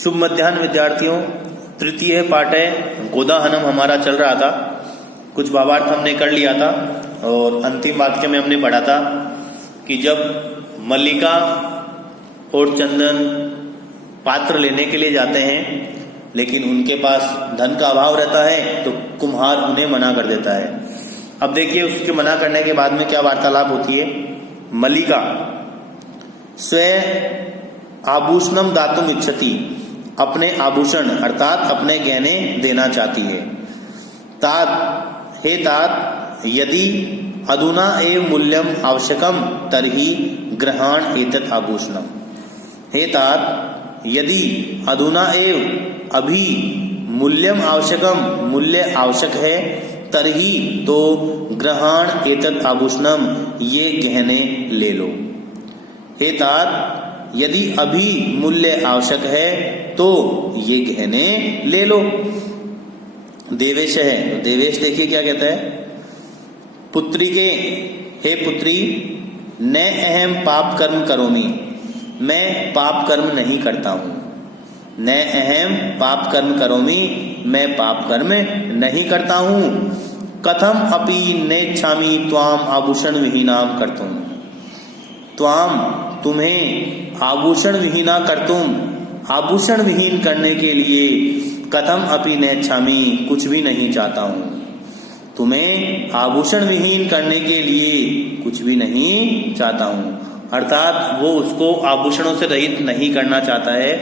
शुभ मध्याह्न विद्यार्थियों। तृतीय पाठ है गोदाहनम हमारा चल रहा था। कुछ भावार्थ हमने कर लिया था और अंतिम वाक्य में हमने पढ़ा था कि जब मल्लिका और चंदन पात्र लेने के लिए जाते हैं लेकिन उनके पास धन का अभाव रहता है तो कुम्हार उन्हें मना कर देता है। अब देखिए उसके मना करने के बाद में क्या वार्तालाप होती है। मल्लिका स्वे आभूषणम दातुम इच्छति, अपने आभूषण अर्थात अपने गहने देना चाहती है। तात हे तात यदि अधुना एव मूल्यम आवश्यकम तरहि ग्रहण एतत् आभूषणम। हे तात यदि अधुना एव अभी मूल्यम आवश्यकम मूल्य आवश्यक है तरहि तो ग्रहण एतत् आभूषणम ये गहने ले लो। हे तात यदि अभी मूल्य आवश्यक है तो ये गहने ले लो। देवेश है, देवेश देखिए क्या कहता है। पुत्री के हे पुत्री न अहम पाप कर्म करोमि, मैं पाप कर्म नहीं करता हूं। न अहम पाप कर्म करोमि, मैं पाप कर्म नहीं करता हूं। कथम अपि नेच्छामि त्वाम आभूषण विहीनाम कर्तुम, त्वाम तुम्हें आभूषण विहीना कर्तुम, आभूषण विहीन करने के लिए कथम अपि नेच्छामि कुछ भी नहीं चाहता हूं। तुम्हें आभूषण विहीन करने के लिए कुछ भी नहीं चाहता हूं, अर्थात वो उसको आभूषणों से रहित नहीं करना चाहता है।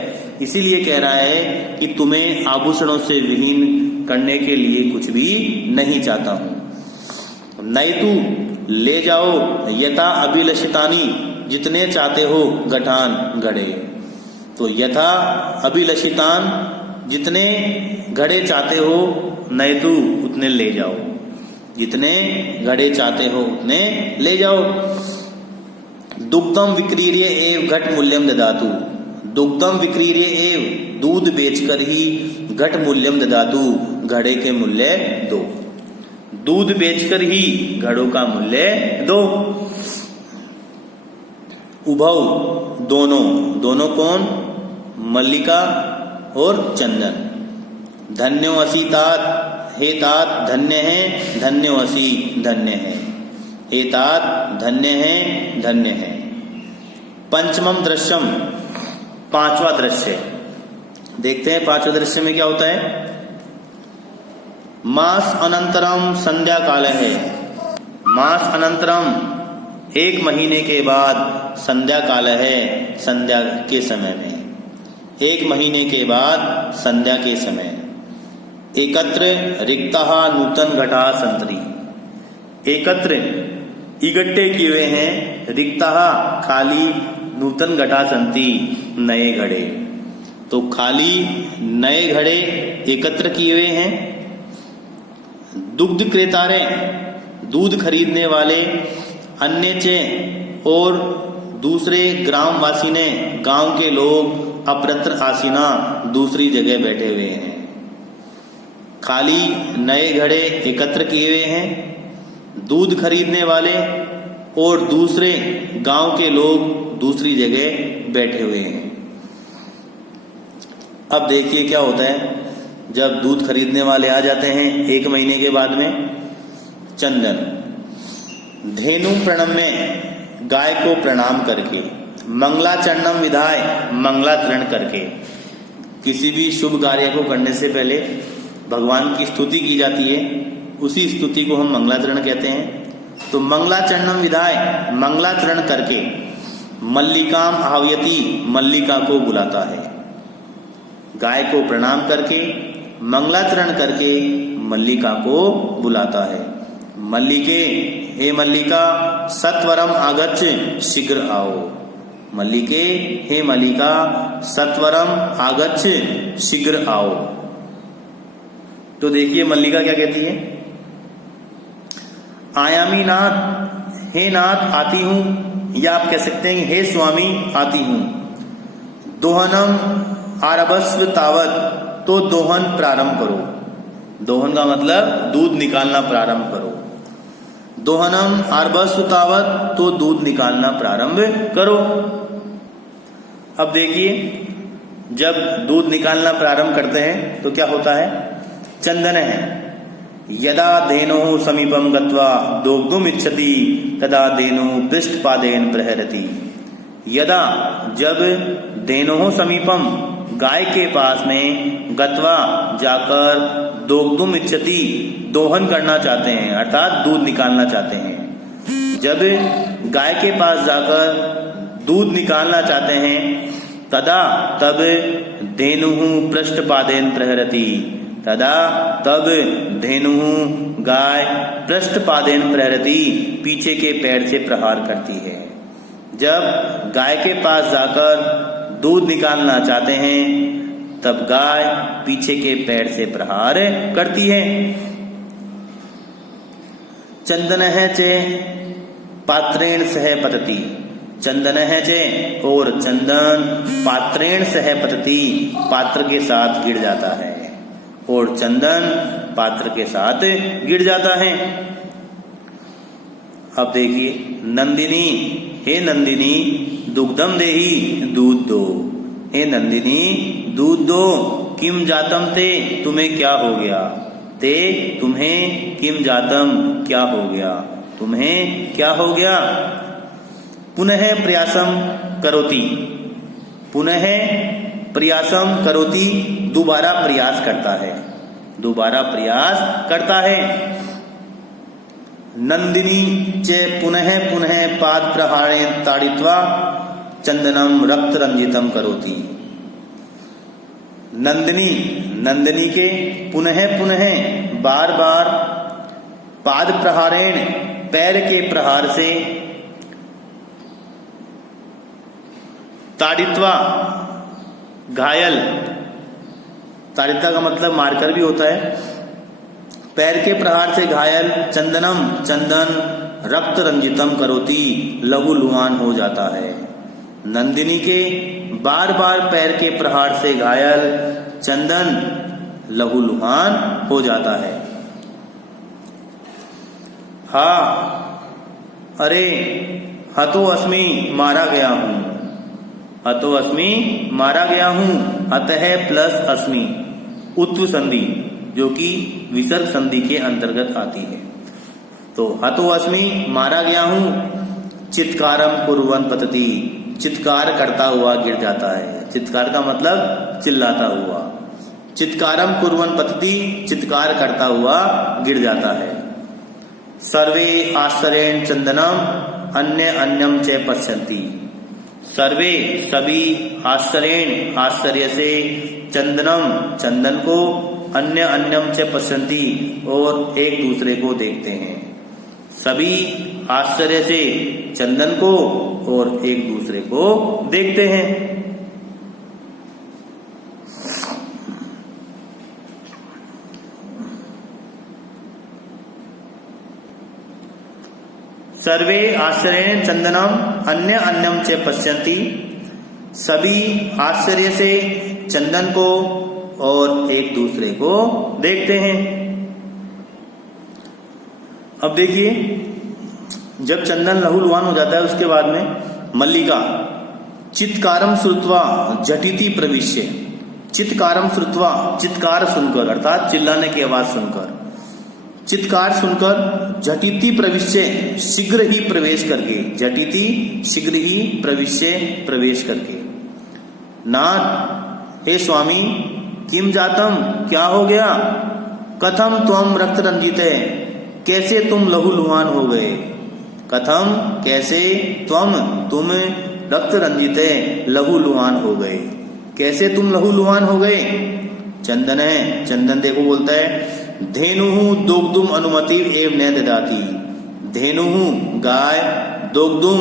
इसीलिए कह रहा है कि तुम्हें आभूषणों से विहीन करने के लिए कुछ भी नहीं चाहता हूं। नैतु ले जाओ यथा अभिलषितानि, जितने चाहते हो घटान घड़े। तो यथा अभिलषितान जितने घड़े चाहते हो, नैतु उतने ले जाओ, जितने घड़े चाहते हो उतने ले जाओ। दुग्धम विक्रीर्य एव घट मूल्यम ददातु, दुग्धम विक्रीर्य एव दूध बेचकर ही घट मूल्यम ददातु, घड़े के मूल्य दो। दूध बेचकर ही घड़ों का मूल्य दो। उभव दोनों, दोनों कौन? मल्लिका और चंदन। धन्योऽसि तात, हे तात धन्य है, धन्योऽसि धन्य है, हे तात धन्य है, धन्य है। पंचमम दृश्यम, पांचवा दृश्य देखते हैं। पांचवा दृश्य में क्या होता है। मास अनंतरम संध्या काल है, मास अनंतरम एक महीने के बाद संध्या काल है, संध्या के समय में, एक महीने के बाद संध्या के समय। एकत्र रिक्तः नूतन घटा संतरी, एकत्र इकट्ठे किए हुए हैं, रिक्तः खाली, नूतन घटा संति नए घड़े। तो खाली नए घड़े एकत्र किए हुए हैं। दुग्ध क्रेतारे दूध खरीदने वाले, अन्य चे और दूसरे ग्रामवासी ने, गांव के लोग, अप्रत्र आसीना दूसरी जगह बैठे हुए हैं। खाली नए घड़े एकत्र किए हुए हैं, दूध खरीदने वाले और दूसरे गांव के लोग दूसरी जगह बैठे हुए हैं। अब देखिए क्या होता है जब दूध खरीदने वाले आ जाते हैं एक महीने के बाद में। चंदन धेनु प्रणम में, गाय को प्रणाम करके, मंगलाचरणम विधाय, मंगलाचरण करके। किसी भी शुभ कार्य को करने से पहले भगवान की स्तुति की जाती है, उसी स्तुति को हम मंगलाचरण कहते हैं। तो मंगलाचरणम विधाय, मंगलाचरण करके, मल्लिकाम आह्वयति, मल्लिका को बुलाता है। गाय को प्रणाम करके, मंगलाचरण करके मल्लिका को बुलाता है। मल्लिके हे मल्लिका सत्वरम आगच्छ, शीघ्र आओ। मल्लिके हे मल्लिका सत्वरम आगच्छ, शीघ्र आओ। तो देखिए मल्लिका क्या कहती है। आयामी नाथ, हे नाथ आती हूं, या आप कह सकते हैं हे स्वामी आती हूं। दोहनम आरभस्व तावत, तो दोहन प्रारंभ करो। दोहन का मतलब दूध निकालना प्रारंभ करो। दोहनम आरभस्व तावत, तो दूध निकालना प्रारंभ करो। अब देखिए जब दूध निकालना प्रारंभ करते हैं तो क्या होता है? चंदन है। यदा धेनोः समीपम गत्वा दोग्धुम इच्छति तदा धेनुः पृष्ठपादेन प्रहरति। यदा, जब धेनोः समीपम, गाय के पास में, गत्वा, जाकर, दोग्धुम इच्छति, दोहन करना चाहते हैं अर्थात दूध निकालना चाहते हैं। जब गाय के पास जाकर दूध निकालना चाहते हैं तदा, तब, धेनुः पृष्ठपादेन प्रहरति, तदा, तब, धेनुः, गाय, पृष्ठपादेन प्रहरति, पीछे के पैर से प्रहार करती है। जब गाय के पास जाकर दूध निकालना चाहते हैं तब गाय पीछे के पैर से प्रहार करती है। चंदनः च पात्रेण सह पतति। चंदनः च, और चंदन, पात्रेण सह पतति, पात्र के साथ गिर जाता है, और चंदन पात्र के साथ गिर जाता है। अब देखिए, नंदिनी, हे नंदिनी, दुग्धम देहि, दूध दो। हे नंदिनी, दूध दो। किम जातम ते, तुम्हें क्या हो गया? ते, तुम्हें, किम जातम, क्या हो गया? तुम्हें क्या हो गया? पुनः प्रयासम करोति। पुनः प्रयासम करोति, दोबारा प्रयास करता है, दोबारा प्रयास करता है। नंदिनी च पुनः पुनः पाद प्रहारेण ताड़ित्वा चंदनम रक्त रंजितम करोति। नंदिनी, नंदिनी के पुनः पुनः, बार बार, पाद प्रहारेण, पैर के प्रहार से, ताड़ित्वा, घायल, ताड़ित्वा का मतलब मारकर भी होता है, पैर के प्रहार से घायल, चंदनम, चंदन, रक्त रंजितम करोति, लहूलुहान हो जाता है। नंदिनी के बार बार पैर के प्रहार से घायल चंदन लहूलुहान हो जाता है। हा, अरे, हतो अस्मि, मारा गया हूं। हतो अस्मि, मारा गया हूं। अतः प्लस अस्मि, उत्व संधि, जो कि विसर्ग संधि के अंतर्गत आती है। तो हतो अस्मि, मारा गया हूं। चित्कारम कुर्वन् पतति, चित्कार करता हुआ गिर जाता है। चित्कार का मतलब चिल्लाता हुआ। चित्कारम कुर्वन् पतति, चित्कार करता हुआ गिर जाता है। सर्वे आश्चर्येण चंदनम अन्य अन्यम च पश्यन्ति। सर्वे, सभी, आश्चर्येण, आश्चर्य से, चंदनम, चंदन को, अन्य अन्यम च पश्यन्ति, और एक दूसरे को देखते हैं। सभी आश्चर्य से चंदन को और एक दूसरे को देखते हैं। सर्वे आश्चर्येण चंदनम अन्य अन्यम च पश्यन्ति। सभी आश्चर्य से चंदन को और एक दूसरे को देखते हैं। अब देखिए, जब चंदन लहूलुहान हो जाता है उसके बाद में मल्लिका चित्कारम श्रुत्वा झटिति प्रविश्य। चित्कारम श्रुत्वा, चित्कार सुनकर अर्थात चिल्लाने की आवाज सुनकर, चित्कार सुनकर, झटिति प्रविश्य, शीघ्र ही प्रवेश करके, झटिति शीघ्र ही प्रविश्य, प्रवेश करके। नाथ, हे स्वामी, किम जातम, क्या हो गया? कथम त्वम रक्त रंजिते, कैसे तुम लहूलुहान हो गए? कथम, कैसे, त्वम, तुम, रक्त रंजिते, लहूलुहान हो गए। कैसे तुम लहूलुहान हो गए? चंदन है, चंदन देखो बोलता है, धेनुः दोग्धुम अनुमति एव न ददाति। धेनुः, गाय, दोग्धुम,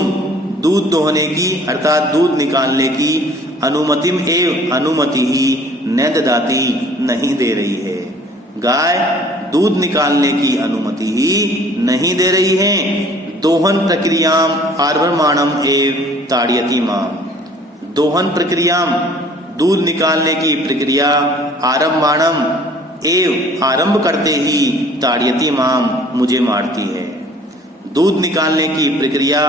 दूध दोहने की अर्थात दूध निकालने की, अनुमतिम एव, अनुमति ही, न ददाति, नहीं दे रही है। गाय दूध निकालने की अनुमति ही नहीं दे रही है। दोहन प्रक्रियाम आरभमाणम एव ताड़यति माम। दोहन प्रक्रियाम, दूध निकालने की प्रक्रिया, आरभमाणम एव, आरंभ करते ही, ताड़यति माम, मुझे मारती है। दूध निकालने की प्रक्रिया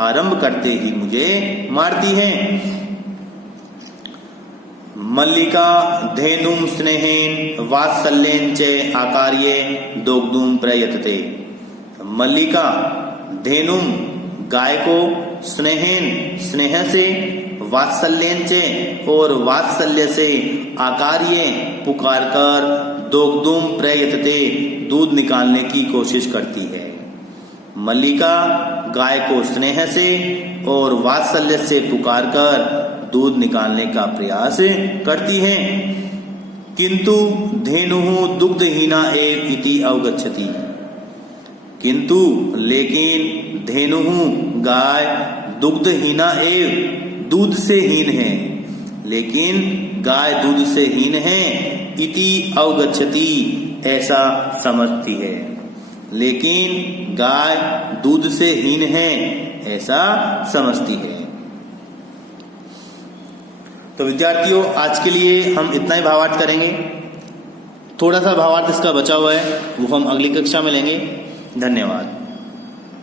आरंभ करते ही मुझे मारती है। मल्लिका धेनुम स्नेहेन वात्सल्येन च आकार्ये दोग्धुम प्रयतते। मल्लिका धेनुम गाय को स्नेहेन स्नेह से वात्सल्येन चे और वात्सल्य से आकार्ये पुकार कर दोग्धुम प्रयतते दूध निकालने की कोशिश करती है। मल्लिका गाय को स्नेह से और वात्सल्य से पुकार कर दूध निकालने का प्रयास करती है। किंतु धेनुः दुग्धहीना एव इति अवगच्छति। किंतु लेकिन धेनुः गाय दुग्धहीना एव दूध से हीन है, लेकिन गाय दूध से हीन है। इति अवगच्छति ऐसा समझती है, लेकिन गाय दूध से हीन है ऐसा समझती है। तो विद्यार्थियों, आज के लिए हम इतना ही भावार्थ करेंगे। थोड़ा सा भावार्थ इसका बचा हुआ है, वो हम अगली कक्षा में लेंगे। धन्यवाद।